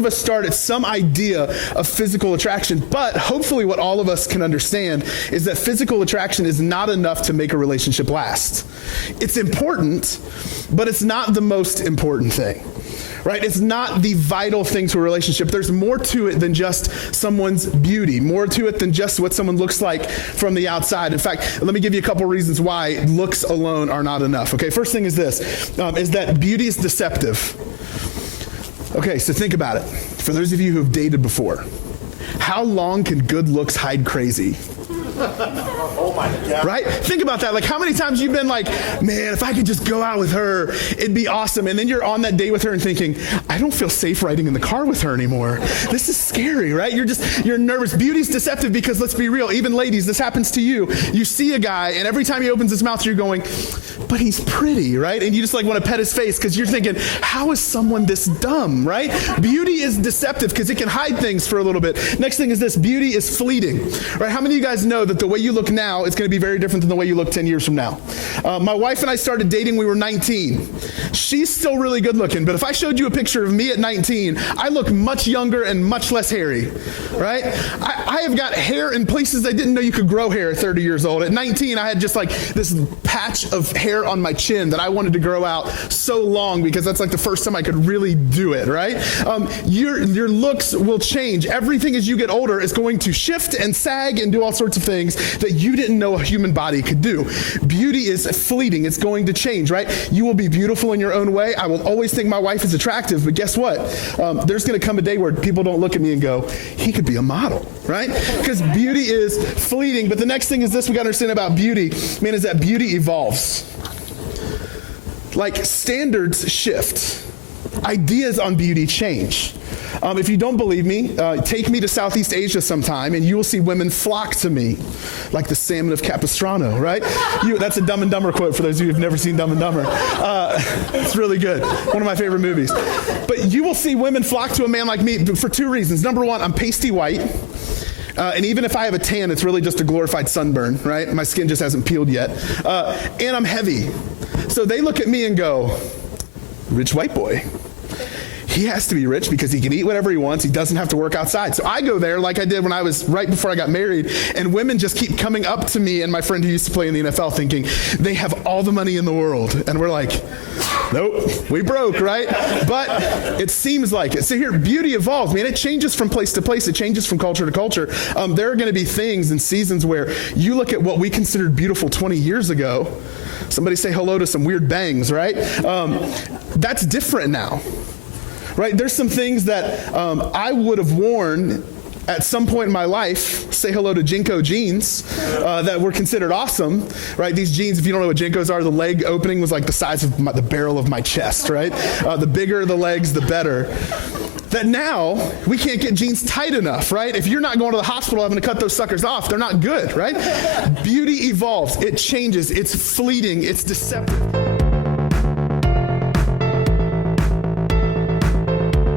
of us start at some idea of physical attraction, but hopefully what all of us can understand is that physical attraction is not enough to make a relationship last. It's important, but it's not the most important thing. Right? It's not the vital thing to a relationship. There's more to it than just someone's beauty, more to it than just what someone looks like from the outside. In fact, let me give you a couple reasons why looks alone are not enough. Okay, first thing is this, is that beauty is deceptive. Okay, so think about it. For those of you who have dated before, how long can good looks hide crazy? Oh my God. Right? Think about that. Like, how many times you've been like, man, if I could just go out with her, it'd be awesome. And then you're on that date with her and thinking, I don't feel safe riding in the car with her anymore. This is scary, right? You're nervous. Beauty's deceptive because, let's be real, even ladies, this happens to you. You see a guy, and every time he opens his mouth, you're going, but he's pretty, right? And you just like want to pet his face because you're thinking, how is someone this dumb, right? Beauty is deceptive because it can hide things for a little bit. Next thing is this, beauty is fleeting, right? How many of you guys know that the way you look now is going to be very different than the way you look 10 years from now? My wife and I started dating, we were 19. She's still really good looking, but if I showed you a picture of me at 19, I look much younger and much less hairy, right? I have got hair in places I didn't know you could grow hair at 30 years old. At 19, I had just like this patch of hair on my chin that I wanted to grow out so long because that's like the first time I could really do it, right? Your looks will change. Everything as you get older is going to shift and sag and do all sorts of things that you didn't know a human body could do. Beauty is fleeting. It's going to change, right? You will be beautiful in your own way. I will always think my wife is attractive, but guess what? There's going to come a day where people don't look at me and go, he could be a model, right? Because beauty is fleeting. But the next thing is this we got to understand about beauty, man, is that beauty evolves. Like, standards shift. Ideas on beauty change. If you don't believe me, take me to Southeast Asia sometime and you will see women flock to me like the salmon of Capistrano, right? That's a Dumb and Dumber quote for those of you who've never seen Dumb and Dumber. It's really good. One of my favorite movies. But you will see women flock to a man like me for two reasons. Number one, I'm pasty white. And even if I have a tan, it's really just a glorified sunburn, right? My skin just hasn't peeled yet. And I'm heavy. So they look at me and go, rich white boy. He has to be rich because he can eat whatever he wants. He doesn't have to work outside. So I go there like I did when I was right before I got married, and women just keep coming up to me and my friend who used to play in the NFL thinking they have all the money in the world. And we're like, nope, we broke, right? But it seems like it. So here, beauty evolves, man. It changes from place to place. It changes from culture to culture. There are going to be things and seasons where you look at what we considered beautiful 20 years ago. Somebody say hello to some weird bangs, right? That's different now. Right? There's some things that I would have worn at some point in my life. Say hello to Jinko jeans that were considered awesome. Right? These jeans, if you don't know what Jinkos are, the leg opening was like the size of the barrel of my chest. Right? The bigger the legs, the better. That now, we can't get jeans tight enough, right? If you're not going to the hospital having to cut those suckers off, they're not good, right? Beauty evolves. It changes. It's fleeting. It's deceptive.